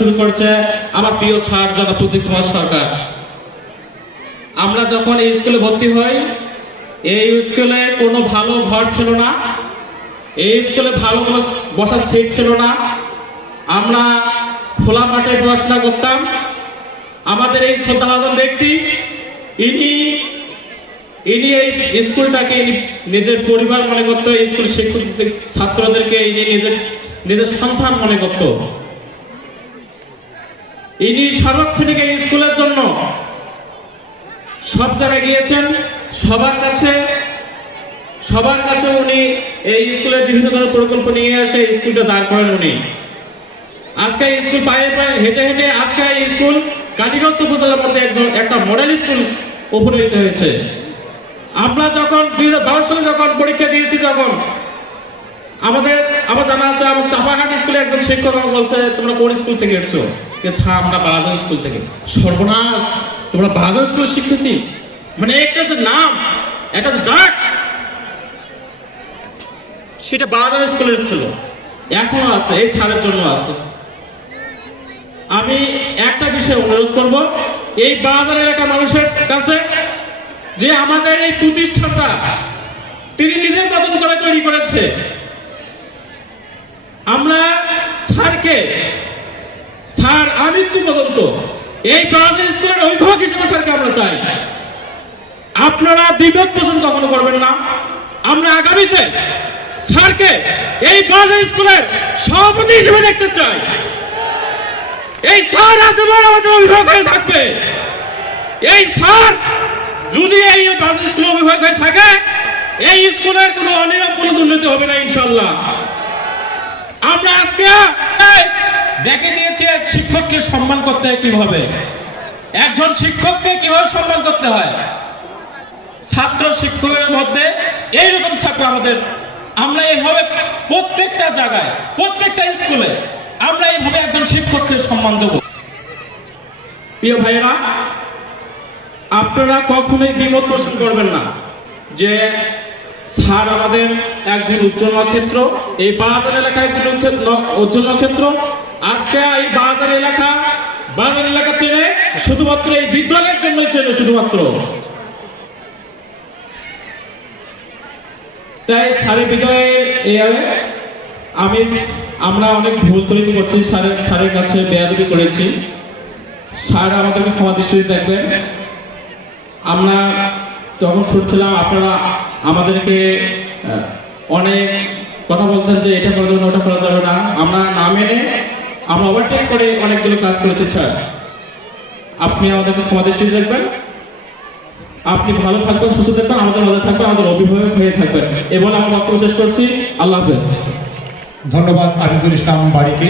শুরু করেছে আমার প্রিয় স্যার জনাব প্রদীপ কুমার সরকার। আমরা যখন এই স্কুলে ভর্তি হই, এই স্কুলে কোনো ভালো ঘর ছিল না, এই স্কুলে ভালো কোনো বসার সিট ছিল না। আমরা খোলা মাঠে পড়াশোনা করতাম। আমাদের এই শ্রদ্ধাভাজন ব্যক্তি ইনি এই স্কুলটাকে নিজের পরিবার মনে করতো, এই স্কুল শিক্ষক ছাত্রদেরকে ইনি নিজের সন্তান মনে করত। ইনি সার্বক্ষণিক এই স্কুলের জন্য সব জায়গায় গিয়েছেন, সবার কাছে উনি এই স্কুলের বিভিন্ন ধরনের প্রকল্প নিয়ে এসে স্কুলটা দাঁড় করেন উনি। আজকে এই স্কুল পায়ে হেঁটে হেঁটে আজকে এই স্কুল কালীগঞ্জ উপজেলার মধ্যে একটা মডেল স্কুল উপনীত হয়েছে। আমরা যখন 2012 সালে যখন পরীক্ষা দিয়েছি, যখন আমার জানা আছে, আমার চাপাঘাট স্কুলে একজন শিক্ষক আমাকে বলছে, তোমরা কোন স্কুল থেকে এসছো? আমরা বালাগঞ্জ স্কুল থেকে। সর্বনাশ, তোমরা বালাগঞ্জ স্কুলের শিক্ষার্থী? মানে একটা যে নাম, একটা যে ডাক, সেটা বালাগঞ্জ স্কুলের ছিল, এখনো আছে, এই স্যারের জন্য আছে। আমি একটা বিষয় অনুরোধ করব এই বাজার এলাকার মানুষের কাছে, যে আমাদের এই প্রতিষ্ঠানটা তিনি নিজের মতন করে তৈরি করেছে। আমরা স্যার আমৃত্যু পর্যন্ত এই বাজার স্কুলের অভিভাবক হিসেবে স্যারকে আমরা চাই। আপনারা দ্বিমত পোষণ কখনো করবেন না। আমরা আগামীতে স্যারকে এই বাজার স্কুলের সভাপতি হিসেবে দেখতে চাই। এই স্যার আজীবন আমাদের অভিভাবক হয়ে থাকবে। এই স্যার যদি এই বাজার স্কুলের অভিভাবক হয়ে থাকে, এই স্কুলের কোনো অনিয়ম, কোনো দুর্নীতি হবে না ইনশাল্লাহ। আমরা আজকে দেখে দিয়েছি শিক্ষককে সম্মান করতে হয় কিভাবে, একজন শিক্ষককে কিভাবে সম্মান করতে হয়। ছাত্র শিক্ষকের মধ্যে এইরকম থাকবে আমাদের। আমরা এইভাবে প্রত্যেকটা জায়গায়, প্রত্যেকটা স্কুলে আমরা এইভাবে একজন শিক্ষককে সম্মান দেব। প্রিয় ভাইরা, আপনারা কখনোই দ্বিমত পোষণ করবেন না যে স্যার আমাদের একজন উজ্জ্বল নক্ষত্র, এই বাজার এলাকায় একজন উজ্জ্বল নক্ষত্র। আজকে এই বাজার এলাকা চেনে শুধুমাত্র এই বিদ্যালয়ের জন্যই চেনে শুধুমাত্র। তাই স্যারের বিদায়ে আমরা অনেক ভুল ত্রুটি করছি, স্যারের কাছে বেয়াদবি করেছি। স্যার আমাদেরকে ক্ষমা দৃষ্টিতে দেখবেন। আমরা তখন ছোট ছিলাম, আপনারা আমাদেরকে অনেক কথা বলতেন যে এটা করা যাবে না, ওটা করা যাবে না। আমরা না মেনে আমরা ওভারটেক করে অনেকগুলো কাজ করেছি। স্যার, আপনি আমাদেরকে ক্ষমা দৃষ্টিতে দেখবেন। আপনি ভালো থাকবেন, সুস্থ থাকবেন, আমাদের মধ্যে থাকবেন, আমাদের অভিভাবক হয়ে থাকবেন। এবার আমার বক্তব্য শেষ করছি। আল্লাহ হাফেজ। ধন্যবাদ আজিজুল ইসলাম বাড়িকে।